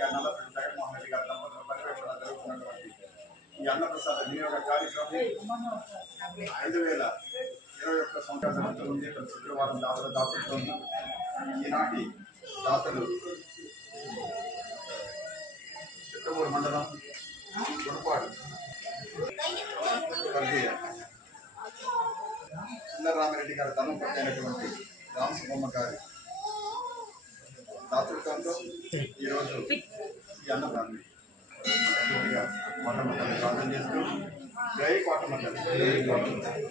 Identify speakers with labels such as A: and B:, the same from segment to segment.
A: దేవస్థానం నల్లపల్లి జగన్మోహన్ రెడ్డి దంపతుల పర్యవేక్షణ జరుగుతున్నటువంటి ఈ అన్నప్రసాద వినియోగ కార్యక్రమం ఐదు వేల ఇరవై ఒక్క సంవత్సరం జరుగుతుంది శుక్రవారం దాతల దాతలతో ఈనాటి దాతలు చిత్తమూరు మండలం గుణపాడు చిన్నరామిరెడ్డి సుందరరామిరెడ్డి గారి ధనం పట్టినటువంటి రామసుబ్బమ్మ గారి దాతృత్వంతో ఈరోజు ఈ అన్నదాన్ని పూర్తిగా ప్రార్థన చేస్తూ జై కోటమ్మ తల్లి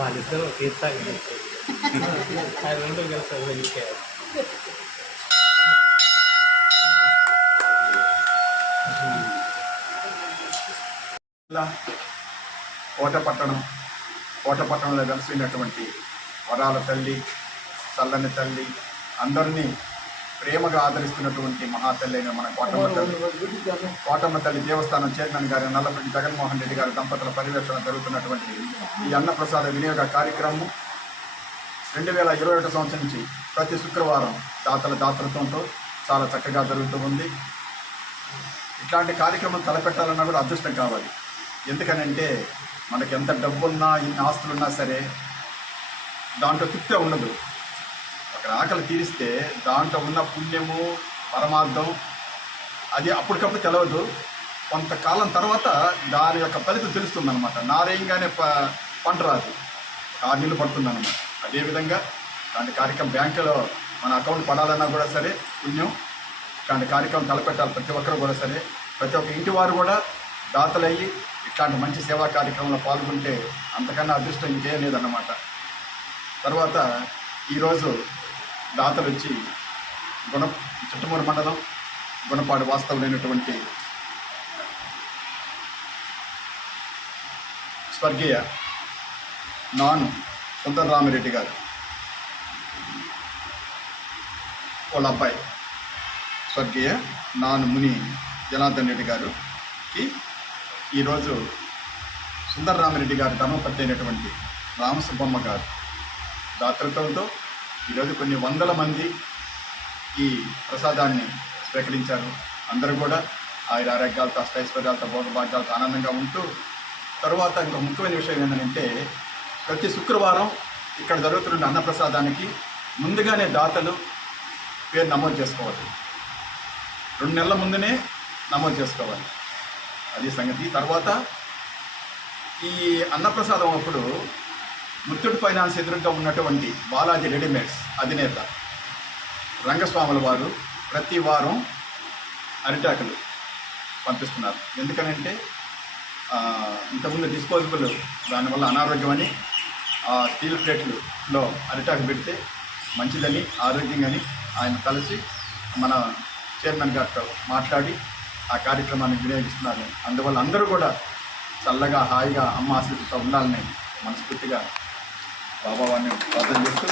B: വലുത് തീർത്ത അതുകൊണ്ട്
A: పట్టణం కోట పట్టణంలో వ్యవసాయం వరాల తల్లి చల్లని తల్లి అందరినీ ప్రేమగా ఆదరిస్తున్నటువంటి మహాతల్లి అయిన మన కోటమ్మ తల్లి. కోటమ్మ తల్లి దేవస్థానం చైర్మన్ గారి నల్లపల్లి జగన్మోహన్ రెడ్డి గారి దంపతుల పర్యవేక్షణ జరుగుతున్నటువంటి ఈ అన్నప్రసాద వినియోగ కార్యక్రమం రెండు వేల ఇరవై ఒకటి సంవత్సరం నుంచి ప్రతి శుక్రవారం దాతల దాతలతో చాలా చక్కగా జరుగుతూ ఉంది. ఇట్లాంటి కార్యక్రమం తలపెట్టాలన్నా కూడా అదృష్టం కావాలి. ఎందుకనంటే మనకి ఎంత డబ్బున్నా ఎన్ని ఆస్తులున్నా సరే దాంట్లో తృప్తి ఉండదు. ఒక ఆకలి తీరిస్తే దాంట్లో ఉన్న పుణ్యము పరమార్థం అది అప్పటికప్పుడు తెలవదు. కొంతకాలం తర్వాత దాని యొక్క ఫలితం తెలుస్తుంది అనమాట నారేయంగానే ప పంట రాదు. ఆరు నెలలు అదేవిధంగా దాని కార్యక్రమం బ్యాంకులో మన అకౌంట్ పడాలన్నా కూడా సరే పుణ్యం. ఇట్లాంటి కార్యక్రమం తలపెట్టాలి ప్రతి ఒక్కరు కూడా సరే. ప్రతి ఒక్క ఇంటి వారు కూడా దాతలయ్యి ఇట్లాంటి మంచి సేవా కార్యక్రమంలో పాల్గొంటే అంతకన్నా అదృష్టం ఇంకేం లేదన్నమాట. తర్వాత ఈరోజు దాతలు వచ్చి గుణ చిట్టమూరు మండలం గుణపాడు వాస్తవులైనటువంటి స్వర్గీయ నాను సుందరరామిరెడ్డి గారు వాళ్ళ అబ్బాయి స్వర్గీయ నాను ముని జనార్దన్ రెడ్డి గారుకి ఈరోజు సుందరరామిరెడ్డి గారు ధర్మపతి అయినటువంటి రామసుబ్బమ్మ గారు దాతృత్వంతో ఈరోజు కొన్ని వందల మంది ఈ ప్రసాదాన్ని స్వీకరించారు. అందరూ కూడా ఆయన ఆరోగ్యాలతో అష్టైశ్వర్యాలతో భోగభాగ్యాలతో ఆనందంగా ఉంటూ తరువాత ఇంకో ముఖ్యమైన విషయం ఏంటంటే ప్రతి శుక్రవారం ఇక్కడ జరుగుతున్న అన్నప్రసాదానికి ముందుగానే దాతలు పేరు నమోదు చేసుకోవాలి. రెండు నెలల ముందునే నమోదు చేసుకోవాలి. అది సంగతి. తర్వాత ఈ అన్నప్రసాదం అప్పుడు ముత్తూట్ ఫైనాన్స్ ఎదురుగా ఉన్నటువంటి బాలాజీ రెడీమేడ్స్ అధినేత రంగస్వాముల వారు ప్రతి వారం అరిటాకులు పంపిస్తున్నారు. ఎందుకనంటే ఇంతకుముందు డిస్పోజబుల్ దానివల్ల అనారోగ్యం అని ఆ స్టీల్ ప్లేట్లలో అరిటాకు పెడితే మంచిదని ఆరోగ్యంగాని ఆయన కలిసి మన చైర్మన్ గారితో మాట్లాడి ఆ కార్యక్రమాన్ని వినియోగిస్తున్నారు అందువల్ల అందరూ కూడా చల్లగా హాయిగా అమ్మ ఆశీస్సుతో ఉండాలని మనస్ఫూర్తిగా బాబా వారిని ప్రార్థన చేస్తూ